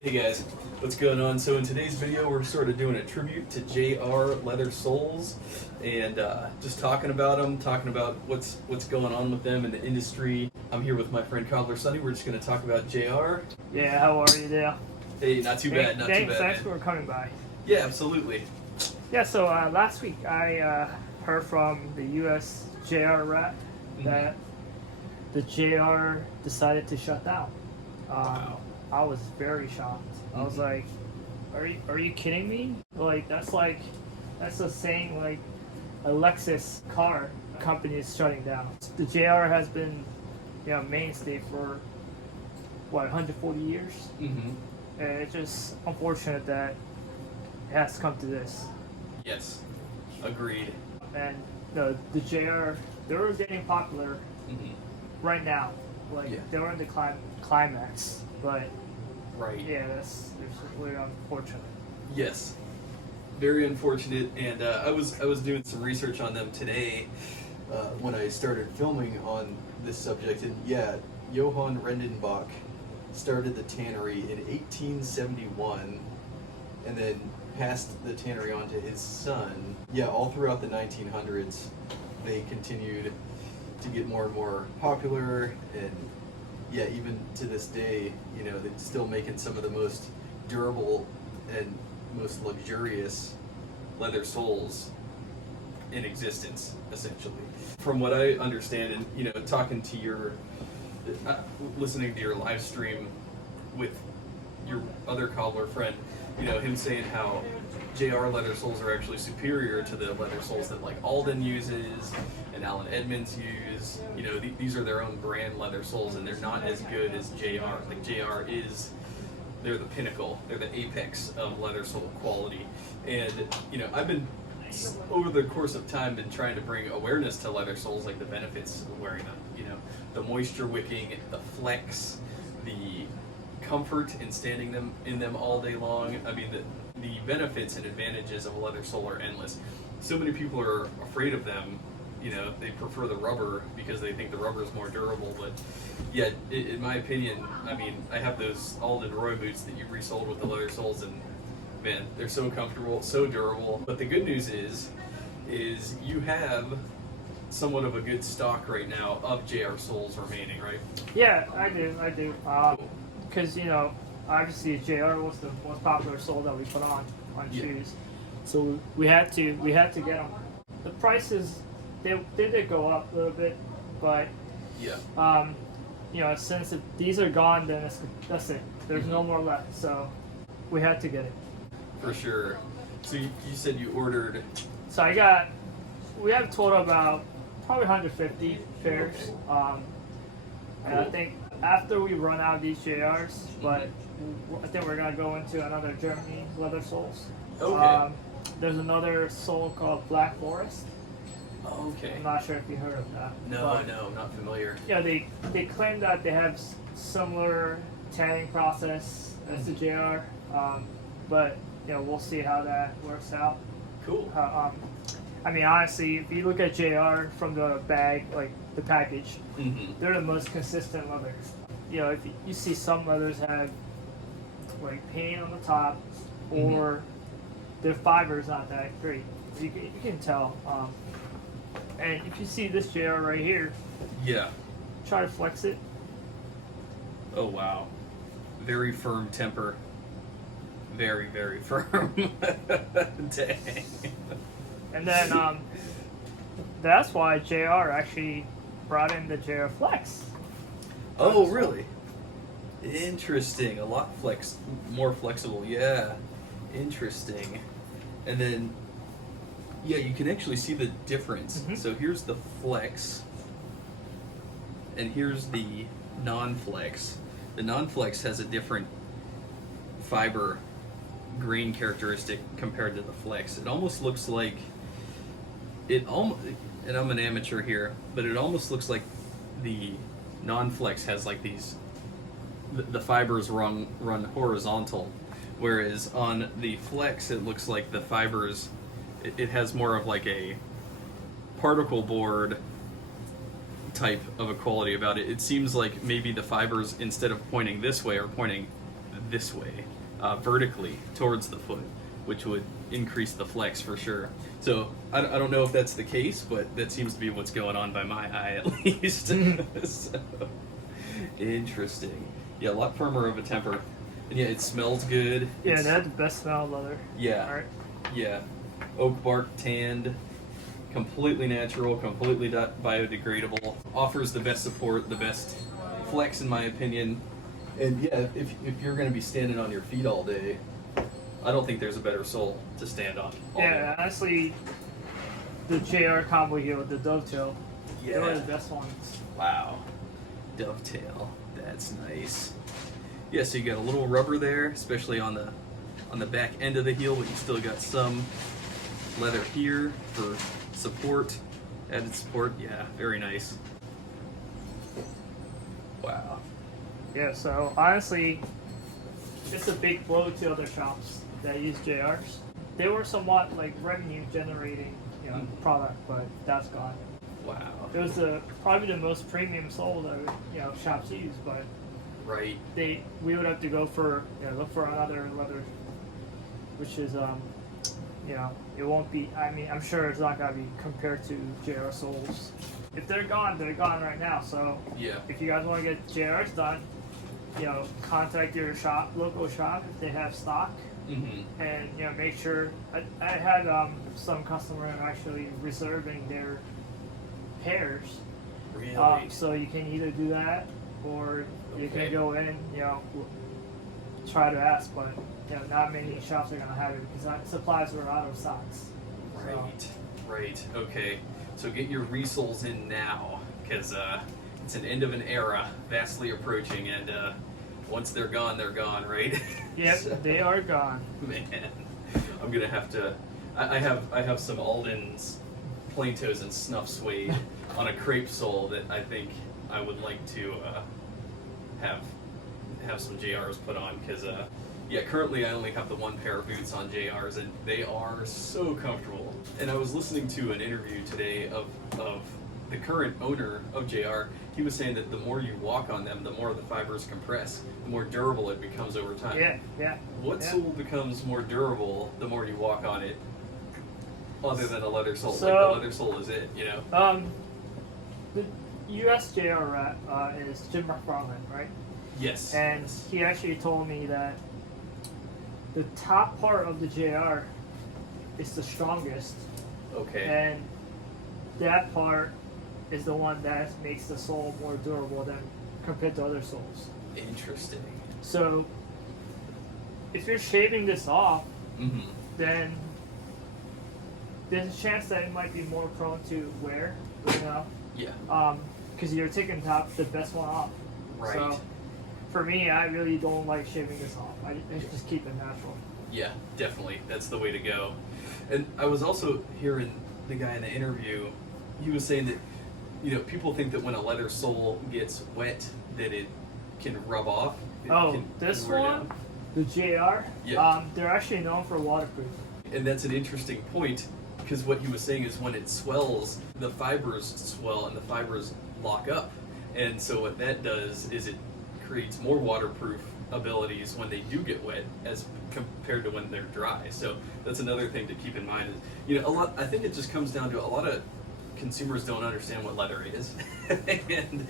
Hey guys, what's going on? So in today's video we're sort of doing a tribute to JR leather soles and just talking about them, talking about what's going on with them in the industry. I'm here with my friend Cobbler Sunny. We're just going to talk about JR. Yeah, how are you there? Hey, not too bad, not too bad. Thanks Man. for coming by. Yeah, absolutely. Yeah, so last week I heard from the US JR rep that the JR decided to shut down. Wow. I was very shocked. I was like, are you kidding me? Like that's the saying like a Lexus car company is shutting down. The JR has been, mainstay for what 140 years. Mm-hmm. And it's just unfortunate that it has to come to this. Yes, agreed. And the JR, they're getting popular right now. Like they're in the climax, but right. Yeah, it's really unfortunate. Yes, very unfortunate. And I was doing some research on them today when I started filming on this subject. And yeah, Johann Rendenbach started the tannery in 1871, and then passed the tannery on to his son. Yeah, all throughout the 1900s, they continued to get more and more popular, and yeah, even to this day, they're still making some of the most durable and most luxurious leather soles in existence, essentially. From what I understand, and talking to your, listening to your live stream with your other cobbler friend, him saying how JR leather soles are actually superior to the leather soles that like Alden uses and Allen Edmonds use. These are their own brand leather soles, and they're not as good as JR. Like they're the pinnacle, they're the apex of leather sole quality. And I've been, over the course of time, been trying to bring awareness to leather soles, like the benefits of wearing them. The moisture wicking, the flex, the comfort in standing in them all day long. I mean, the benefits and advantages of a leather sole are endless. So many people are afraid of them. They prefer the rubber because they think the rubber is more durable. But yeah, in my opinion, I mean, I have those Alden Roy boots that you resoled with the leather soles, and man, they're so comfortable, so durable. But the good news is you have somewhat of a good stock right now of JR soles remaining, right? Yeah, I do. Because obviously JR was the most popular sole that we put on shoes, so we had to get them. The prices they did go up a little bit, but since these are gone, then that's it. There's no more left, so we had to get it. For sure. So you said you ordered. So we have a total about probably 150 pairs. And I think after we run out of these JRs, but I think we're gonna go into another Germany leather soles. Okay. There's another sole called Black Forest. Okay. I'm not sure if you heard of that. No, not familiar. Yeah, they claim that they have similar tanning process as the JR, but we'll see how that works out. Cool. I mean, honestly, if you look at JR from the bag, like the package, they're the most consistent leathers. If you see some leathers have like paint on the top, or their fiber is not that great. You can tell. And if you see this JR right here, try to flex it. Oh wow, very firm temper. Very, very firm. Dang. And then that's why JR actually brought in the JR Flex. Oh, really? Interesting. A lot more flexible. Yeah. Interesting. And then, you can actually see the difference. So here's the Flex, and here's the non-Flex. The non-Flex has a different fiber grain characteristic compared to the Flex. It almost looks like and I'm an amateur here, but it almost looks like the non-Flex has like these, the fibers run horizontal, whereas on the Flex it looks like the fibers, it has more of like a particle board type of a quality about it. It seems like maybe the fibers, instead of pointing this way, are pointing this way, vertically towards the foot, which would increase the flex for sure. So I don't know if that's the case, but that seems to be what's going on by my eye at least. So, interesting. Yeah, a lot firmer of a temper. And yeah, it smells good. Yeah, they had the best smell of leather. Yeah. Right. Yeah. Oak bark tanned, completely natural, completely biodegradable. Offers the best support, the best flex in my opinion. And yeah, if you're going to be standing on your feet all day, I don't think there's a better sole to stand on. Yeah, honestly, the JR Cowboy heel, the dovetail, Yeah. they were the best ones. Wow. Dovetail. That's nice. Yeah, so you got a little rubber there, especially on the back end of the heel, but you still got some leather here for support, added support. Yeah, very nice. Wow. Yeah, so honestly, it's a big blow to other shops that use JRs. They were somewhat like revenue generating, product, but that's gone. Wow. It was probably the most premium sole that shops use, but Right. we would have to go for look for another leather, which is it won't be. I mean, I'm sure it's not gonna be compared to JR soles. If they're gone right now. So Yeah. if you guys want to get JRs done, contact your local shop if they have stock, Mm-hmm. and make sure. I had some customer actually reserving their pairs. Really? So you can either do that, or you Okay. can go in, try to ask, but not many shops are gonna have it because supplies were out of stocks. Right. Right. Okay. So get your resoles in now, because it's an end of an era, vastly approaching, and once they're gone, right? Yep, So, they are gone. man, I'm gonna have to. I have some Alden's plain toes and snuff suede on a crepe sole that I think I would like to have some JRs put on, because currently I only have the one pair of boots on JRs, and they are so comfortable. And I was listening to an interview today of the current owner of JR. He was saying that the more you walk on them, the more the fibers compress, the more durable it becomes over time. Yeah. What sole becomes more durable the more you walk on it, other than a leather sole? So- Like the leather sole is it, The US JR rat is Jim McFarland, right? Yes. And he actually told me that the top part of the JR is the strongest, Okay. and that part is the one that makes the sole more durable than compared to other soles. Interesting. So if you're shaving this off, Mm-hmm. then there's a chance that it might be more prone to wear, Yeah. because you're taking the best one off. Right. So for me, I really don't like shaving this off. I just keep it natural. Yeah, definitely. That's the way to go. And I was also hearing the guy in the interview, he was saying that, people think that when a leather sole gets wet, that it can rub off. It can This wear one, down. the JR, Yeah. they're actually known for waterproof. And that's an interesting point, because what he was saying is when it swells, the fibers swell and the fibers lock up. And so what that does is it creates more waterproof abilities when they do get wet as compared to when they're dry. So that's another thing to keep in mind. Is, I think it just comes down to a lot of consumers don't understand what leather is. And,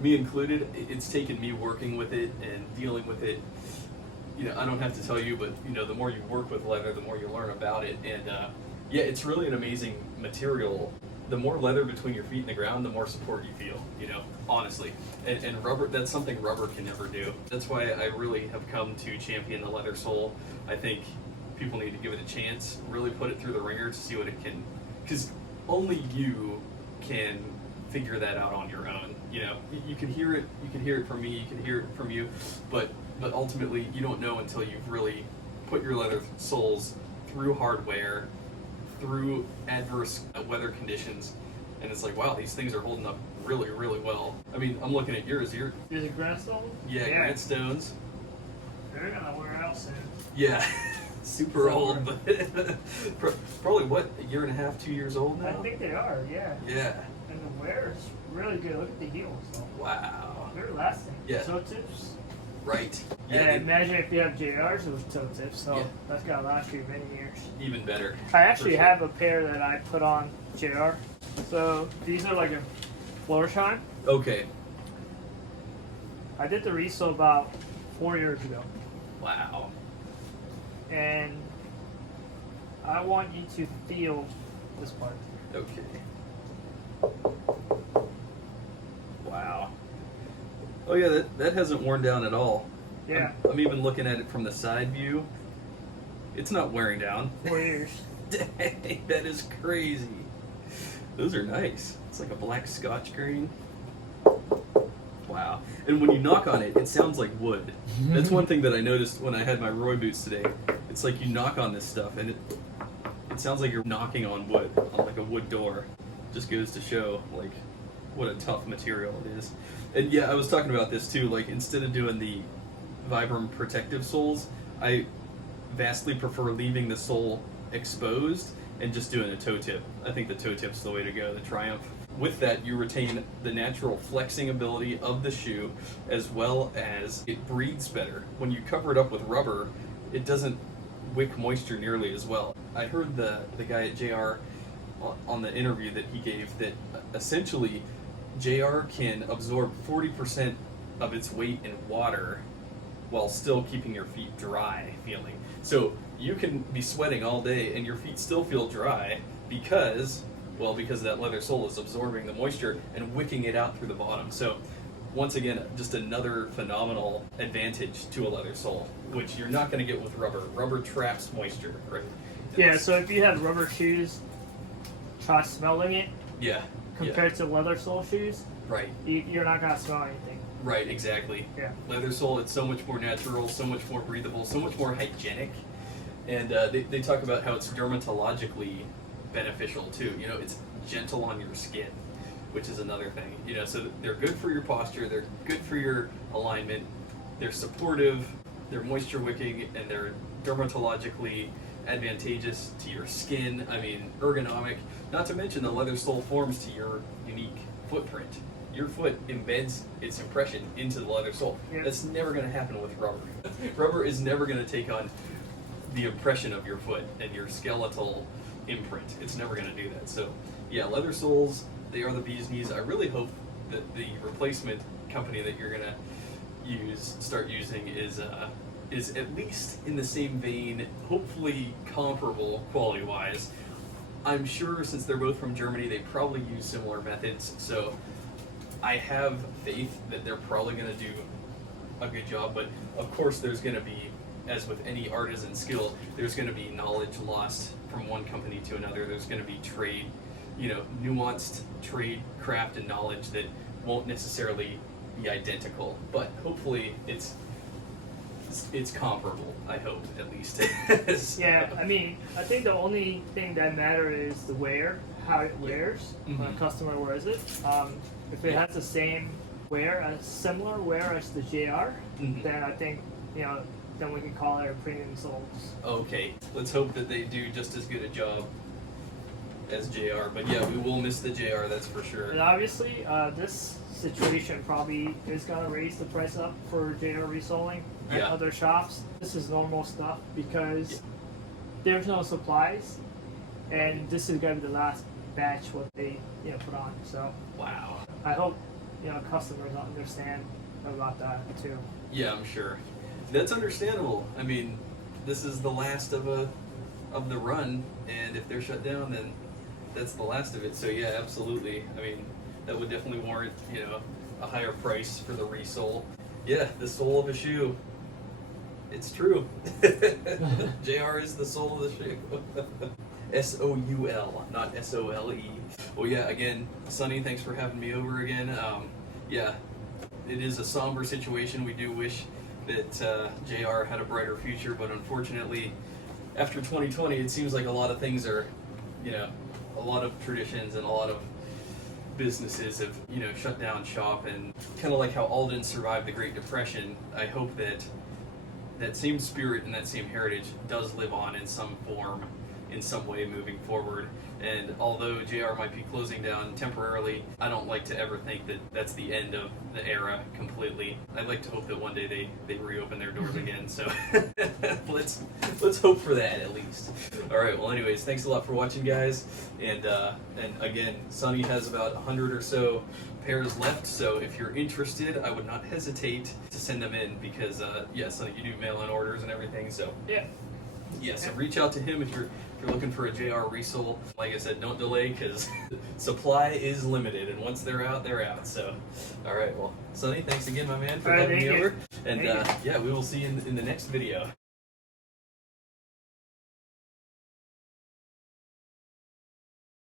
me included, it's taken me working with it and dealing with it. I don't have to tell you, but, the more you work with leather, the more you learn about it. And, it's really an amazing material. The more leather between your feet and the ground, the more support you feel, honestly. And rubber, that's something rubber can never do. That's why I really have come to champion the leather sole. I think people need to give it a chance, really put it through the ringer to see what it can, because only you can figure that out on your own. You can hear it from me, you can hear it from you, but ultimately you don't know until you've really put your leather soles through hard wear, through adverse weather conditions, and it's like, wow, these things are holding up really, really well. I mean, I'm looking at yours. Is it Grandstone? Yeah, Grandstones. They're gonna wear out soon. Yeah, super old, but probably what, a year and a half, 2 years old now? I think they are, yeah. Yeah. And the wear is really good. Look at the heels, though. Wow. They're lasting. Yeah. So tips. Right. And imagine if you have JRs with toe tips, so Yeah. that's gotta last you many years. Even better. I actually For sure. have a pair that I put on JR. So these are like a floor shine. Okay. I did the resole about 4 years ago. Wow. And I want you to feel this part. Okay. Wow. Oh yeah, that hasn't worn down at all. Yeah. I'm even looking at it from the side view. It's not wearing down. 4 years. Dang, that is crazy. Those are nice. It's like a black Scotch green. Wow. And when you knock on it, it sounds like wood. That's one thing that I noticed when I had my Roy boots today. It's like you knock on this stuff and it sounds like you're knocking on wood, on like a wood door. Just goes to show like what a tough material it is. And yeah, I was talking about this too, like instead of doing the Vibram protective soles, I vastly prefer leaving the sole exposed and just doing a toe tip. I think the toe tip's the way to go, the Triumph. With that, you retain the natural flexing ability of the shoe, as well as it breathes better. When you cover it up with rubber, it doesn't wick moisture nearly as well. I heard the guy at JR on the interview that he gave that essentially JR can absorb 40% of its weight in water while still keeping your feet dry feeling. So you can be sweating all day and your feet still feel dry because that leather sole is absorbing the moisture and wicking it out through the bottom. So once again, just another phenomenal advantage to a leather sole, which you're not going to get with rubber. Rubber traps moisture, right? Yeah, so if you have rubber shoes, try smelling it. Yeah. Compared to leather sole shoes, Right. You're not going to smell anything. Right, exactly. Yeah. Leather sole, it's so much more natural, so much more breathable, so much more hygienic. And they talk about how it's dermatologically beneficial too. You know, it's gentle on your skin, which is another thing. You know, so they're good for your posture, they're good for your alignment, they're supportive, they're moisture wicking, and they're dermatologically advantageous to your skin. I mean, ergonomic. Not to mention the leather sole forms to your unique footprint. Your foot embeds its impression into the leather sole. Yeah. That's never going to happen with rubber. Rubber is never going to take on the impression of your foot and your skeletal imprint. It's never going to do that. So, yeah, leather soles, they are the bee's knees. I really hope that the replacement company that you're going to start using is at least in the same vein, hopefully comparable quality-wise. I'm sure since they're both from Germany, they probably use similar methods. So I have faith that they're probably going to do a good job. But of course, there's going to be, as with any artisan skill, there's going to be knowledge lost from one company to another. There's going to be trade, nuanced trade, craft, and knowledge that won't necessarily be identical. But hopefully, it's comparable. I hope, at least. Yeah, I mean, I think the only thing that matters is the wear, how it wears when a customer wears it. If it has the same similar wear as the JR, then I think, then we can call it a premium soles. Okay, let's hope that they do just as good a job as JR. But yeah, we will miss the JR, that's for sure. And obviously, this situation probably is going to raise the price up for JR resoling at other shops. This is normal stuff because there's no supplies, and this is going to be the last batch what they put on. So wow, I hope customers understand about that too. Yeah, I'm sure. That's understandable. I mean, this is the last of the run, and if they're shut down, then that's the last of it. So yeah, absolutely. I mean, that would definitely warrant a higher price for the resole. Yeah, the sole of a shoe. It's true. JR is the sole of the shoe. SOUL, not SOLE. Well, yeah. Again, Sunny, thanks for having me over again. Yeah, it is a somber situation. We do wish that JR had a brighter future, but unfortunately, after 2020, it seems like a lot of things are, a lot of traditions and a lot of businesses have, shut down shop. And kind of like how Alden survived the Great Depression, I hope that that same spirit and that same heritage does live on in some form in some way moving forward. And although JR might be closing down temporarily, I don't like to ever think that that's the end of the era completely. I'd like to hope that one day they reopen their doors again. So let's hope for that at least. All right. Well, anyways, thanks a lot for watching, guys. And again, Sunny has about 100 or so pairs left. So if you're interested, I would not hesitate to send them in because yeah, Sunny, you do mail-in orders and everything. So yeah, so reach out to him if you're looking for a JR resole. Like I said, don't delay because supply is limited, and once they're out, they're out. So, all right, well, Sunny, thanks again, my man, for having me over. And yeah, we will see you in the next video.